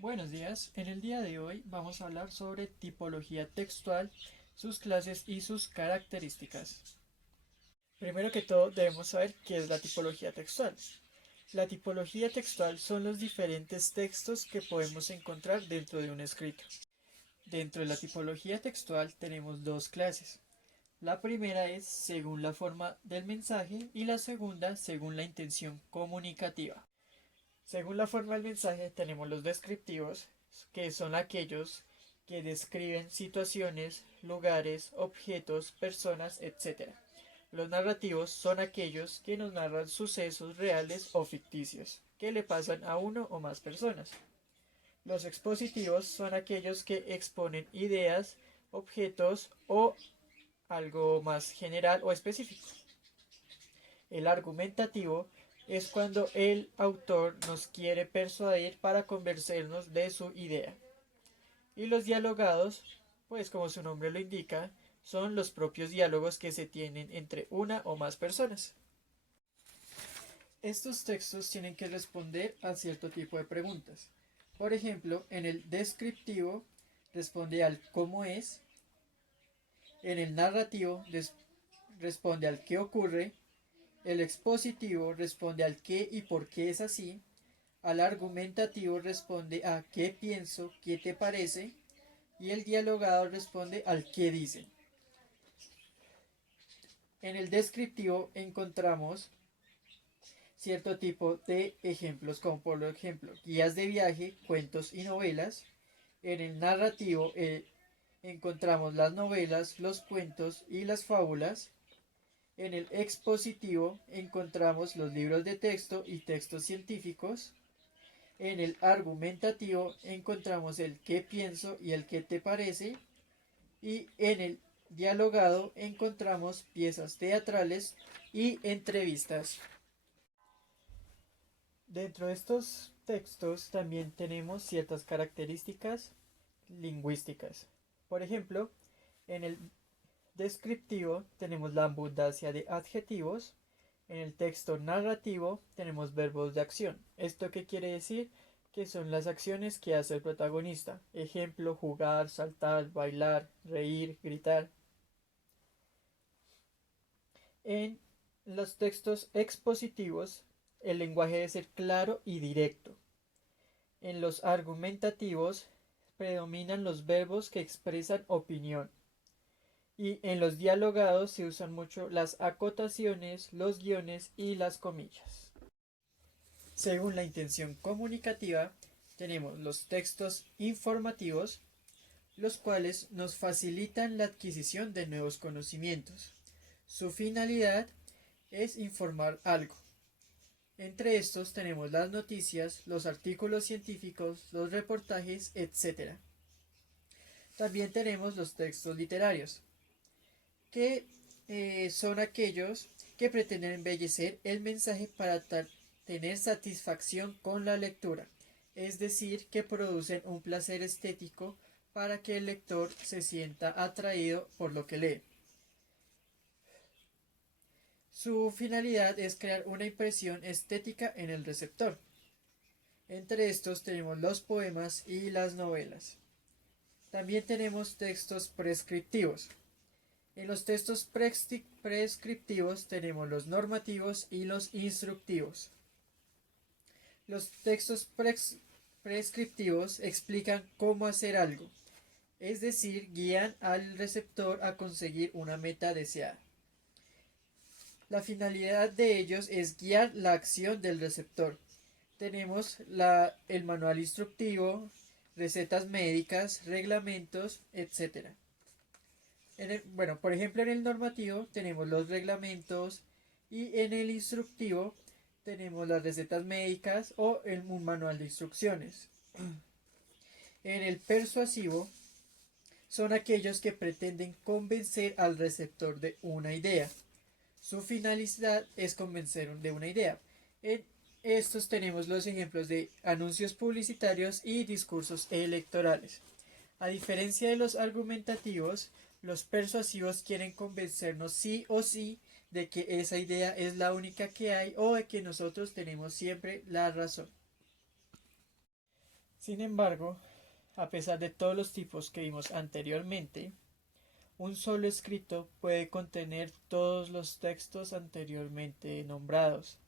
Buenos días, en el día de hoy vamos a hablar sobre tipología textual, sus clases y sus características. Primero que todo debemos saber qué es la tipología textual. La tipología textual son los diferentes textos que podemos encontrar dentro de un escrito. Dentro de la tipología textual tenemos dos clases. La primera es según la forma del mensaje y la segunda según la intención comunicativa. Según la forma del mensaje tenemos los descriptivos, que son aquellos que describen situaciones, lugares, objetos, personas, etc. Los narrativos son aquellos que nos narran sucesos reales o ficticios, que le pasan a uno o más personas. Los expositivos son aquellos que exponen ideas, objetos o algo más general o específico. El argumentativo es cuando el autor nos quiere persuadir para convencernos de su idea. Y los dialogados, pues como su nombre lo indica, son los propios diálogos que se tienen entre una o más personas. Estos textos tienen que responder a cierto tipo de preguntas. Por ejemplo, en el descriptivo responde al cómo es, en el narrativo responde al qué ocurre, el expositivo responde al qué y por qué es así, al argumentativo responde a qué pienso, qué te parece, y el dialogado responde al qué dice. En el descriptivo encontramos cierto tipo de ejemplos, como por ejemplo guías de viaje, cuentos y novelas. En el narrativo encontramos las novelas, los cuentos y las fábulas. En el expositivo encontramos los libros de texto y textos científicos. En el argumentativo encontramos el qué pienso y el qué te parece. Y en el dialogado encontramos piezas teatrales y entrevistas. Dentro de estos textos también tenemos ciertas características lingüísticas. Por ejemplo, en el descriptivo tenemos la abundancia de adjetivos. En el texto narrativo tenemos verbos de acción. ¿Esto qué quiere decir? Que son las acciones que hace el protagonista. Ejemplo, jugar, saltar, bailar, reír, gritar. En los textos expositivos, el lenguaje debe ser claro y directo. En los argumentativos, predominan los verbos que expresan opinión. Y en los dialogados se usan mucho las acotaciones, los guiones y las comillas. Según la intención comunicativa, tenemos los textos informativos, los cuales nos facilitan la adquisición de nuevos conocimientos. Su finalidad es informar algo. Entre estos tenemos las noticias, los artículos científicos, los reportajes, etc. También tenemos los textos literarios, que son aquellos que pretenden embellecer el mensaje para tener satisfacción con la lectura, es decir, que producen un placer estético para que el lector se sienta atraído por lo que lee. Su finalidad es crear una impresión estética en el receptor. Entre estos tenemos los poemas y las novelas. También tenemos textos prescriptivos. En los textos prescriptivos tenemos los normativos y los instructivos. Los textos prescriptivos explican cómo hacer algo, es decir, guían al receptor a conseguir una meta deseada. La finalidad de ellos es guiar la acción del receptor. Tenemos el manual instructivo, recetas médicas, reglamentos, etc. Por ejemplo, en el normativo tenemos los reglamentos y en el instructivo tenemos las recetas médicas o un manual de instrucciones. En el persuasivo son aquellos que pretenden convencer al receptor de una idea. Su finalidad es convencer de una idea. En estos tenemos los ejemplos de anuncios publicitarios y discursos electorales. A diferencia de los argumentativos, los persuasivos quieren convencernos sí o sí de que esa idea es la única que hay o de que nosotros tenemos siempre la razón. Sin embargo, a pesar de todos los tipos que vimos anteriormente, un solo escrito puede contener todos los textos anteriormente nombrados,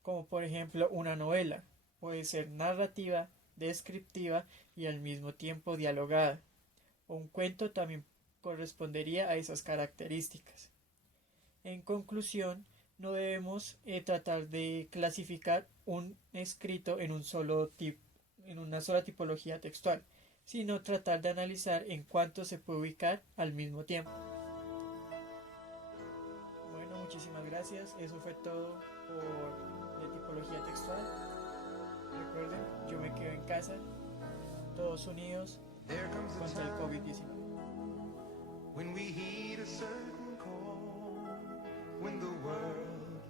como por ejemplo una novela. Puede ser narrativa, descriptiva y al mismo tiempo dialogada. Un cuento también correspondería a esas características. En conclusión, no debemos tratar de clasificar un escrito en en una sola tipología textual, sino tratar de analizar en cuánto se puede ubicar al mismo tiempo. Bueno, muchísimas gracias. Eso fue todo por de tipología textual. Recuerden, yo me quedo en casa, todos unidos contra el COVID-19. When we heed a certain call, when the world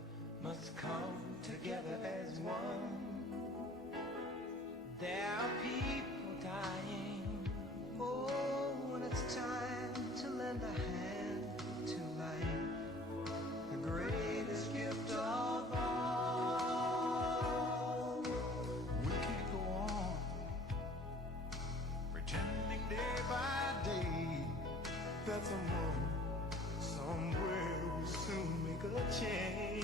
must come together as one. There are people dying. Oh, when it's time to lend a hand to life, the greatest gift of all. We can't go on pretending day by day that somewhere will soon make a change.